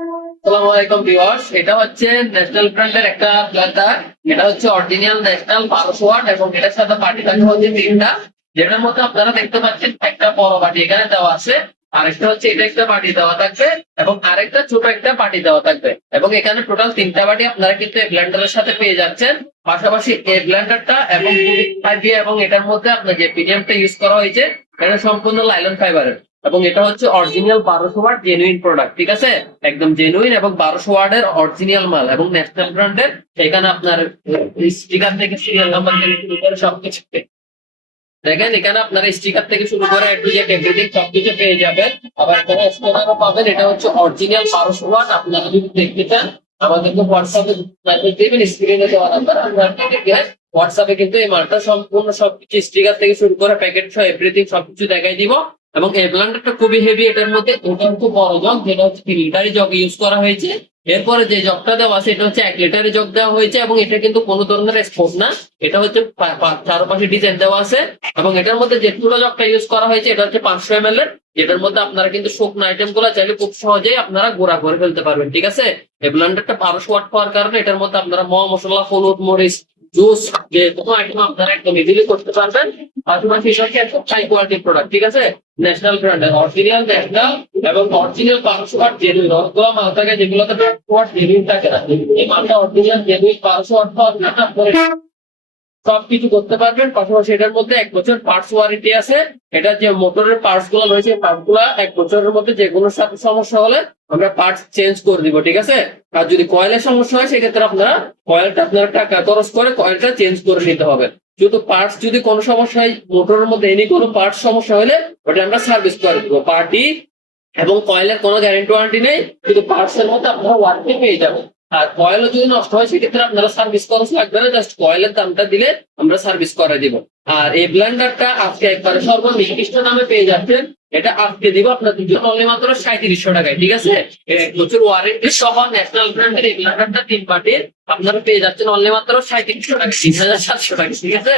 আসসালামু আলাইকুম ভিউয়ার্স, এটা হচ্ছে ন্যাশনাল ব্র্যান্ডের একটা ব্লেন্ডার। এটা হচ্ছে অরিজিনাল ন্যাশনাল 1200 ওয়াট এবং এটার সাথে পার্টি থাকে হচ্ছে তিনটা, যেটার মধ্যে আপনারা দেখতে পাচ্ছেন একটা বড় বাটি এখানে দেওয়া আছে, আরেকটা হচ্ছে এটা একটা বাটি দেওয়া থাকবে এবং আরেকটা ছোট একটা বাটি দেওয়া থাকবে এবং এখানে টোটাল তিনটা বাটি আপনারা কিন্তু এই ব্লেন্ডারের সাথে পেয়ে যাচ্ছেন। পাশাপাশি এই ব্লেন্ডারটা এবং এবং এটার মধ্যে আপনার যে পিডিএমটা ইউজ করা হয়েছে এটা সম্পূর্ণ লাইলন ফাইবারের এবং এটা হচ্ছে অরিজিনাল 1200 ওয়াট জেনুইন প্রোডাক্ট। ঠিক আছে, একদম জেনুইন এবং 1200 ওয়াটের অরিজিনাল মাল এবং ন্যাশনাল ব্র্যান্ডের। এখানে আপনার স্টিকার থেকে সিরিয়াল নাম্বার থেকে শুরু করে সবকিছু দেখেন, এখানে আপনারা স্টিকার থেকে শুরু করে এভরিথিং সবকিছু পেয়ে যাবেন। আবার এখানে স্ক্যানারও পাবেন। এটা হচ্ছে অরিজিনাল 1200 ওয়াট। আপনারা যদি দেখতে চান আমাদেরকে হোয়াটসঅ্যাপে মেসেজ দিবেন, স্ক্রিনে দেওয়া নাম্বার আমরা আপনাদেরকে হোয়াটসঅ্যাপে কিন্তু এই মালটা সম্পূর্ণ সবকিছু স্টিকার থেকে শুরু করে প্যাকেট সহ এভরিথিং সবকিছু দেখাই দিব। এবং এই ব্লেন্ডারটা খুবই হেভি। এটার মধ্যে এটা হচ্ছে বড় জগ, যেটা হচ্ছে 3 লিটারের জগ ইউজ করা হয়েছে। এরপরে যে জগটা দেওয়া আছে এটা হচ্ছে 1 লিটারের জগ দেওয়া হয়েছে এবং এটা কিন্তু কোনো ধরনের স্পোর্ট না। এটা হচ্ছে চারপাশে ডিজাইন দেওয়া আছে এবং এটার মধ্যে যে ছোট জগটা ইউজ করা হয়েছে এটা হচ্ছে 500 ml এর, যেটার মধ্যে আপনারা কিন্তু শুকনো আইটেম গুলো চাইলে খুব সহজেই আপনারা গুঁড়া করে ফেলতে পারবেন। ঠিক আছে, এই ব্লেন্ডারটা 1200 ওয়াট হওয়ার কারণে এটার মধ্যে আপনারা মশলা, হলুদ, মরিচ, জুস যে কোনো আইটেম আপনারা একদম ইজিলি করতে পারবেন। পাশাপাশি এটা হচ্ছে একদম হাই কোয়ালিটির প্রোডাক্ট। ঠিক আছে, ন্যাশনাল ব্র্যান্ডের অরিজিনাল ন্যাশনাল এবং অরিজিনাল 500 ওয়াট জেনুইন। অনেকগুলো মাল থাকে যেগুলোতে 500 ওয়াট জেনুইন থাকে না, এই মালটা অরিজিনাল জেনুইন 500 ওয়াট হওয়ার কারণে আপনারা সবকিছু করতে পারবেন। পাশাপাশি এটার মধ্যে 1 বছর পার্টস ওয়ারেন্টি আছে। এটা যে মোটরের পার্টস গুলো রয়েছে পার্টস গুলা 1 বছরের মধ্যে যে কোনো সমস্যা হলে আমরা পার্টস চেঞ্জ করে দিব। ঠিক আছে, আর যদি কয়েলের সমস্যা হয় সেক্ষেত্রে আপনারা কয়েলটা আপনারা টাকা খরচ করে কয়েলটা চেঞ্জ করে নিতে হবে। যেহেতু পার্টস যদি কোনো সমস্যা হয়, মোটরের মধ্যে এনি কোনো পার্টস সমস্যা হলে ওটা আমরা সার্ভিস করে দিব। পার্টি এবং কয়েলের কোনো গ্যারান্টি ওয়ারেন্টি নেই, কিন্তু পার্টস এর মধ্যে আপনারা ওয়ারেন্টি পেয়ে যাবেন। আর কয়েলও যদি নষ্ট হয় সেক্ষেত্রে আপনারা সার্ভিস খরচ লাগবে না, জাস্ট কয়েলের দামটা দিলে আমরা সার্ভিস করে দিব। আর এই ব্লেন্ডারটা আজকে একবারে সর্বনিকৃষ্ট দামে পেয়ে যাচ্ছেন। এটা আজকে দিব আপনাদের জন্য অনলি মাত্র 3700 টাকায়। ঠিক আছে, 1 বছর ওয়ারেন্টি সহ ন্যাশনাল ব্র্যান্ডের এই ব্লেন্ডারটা 3 পার্টির আপনারা পেয়ে যাচ্ছেন অনলি মাত্র 3700 টাকা, 3700 টাকা। ঠিক আছে।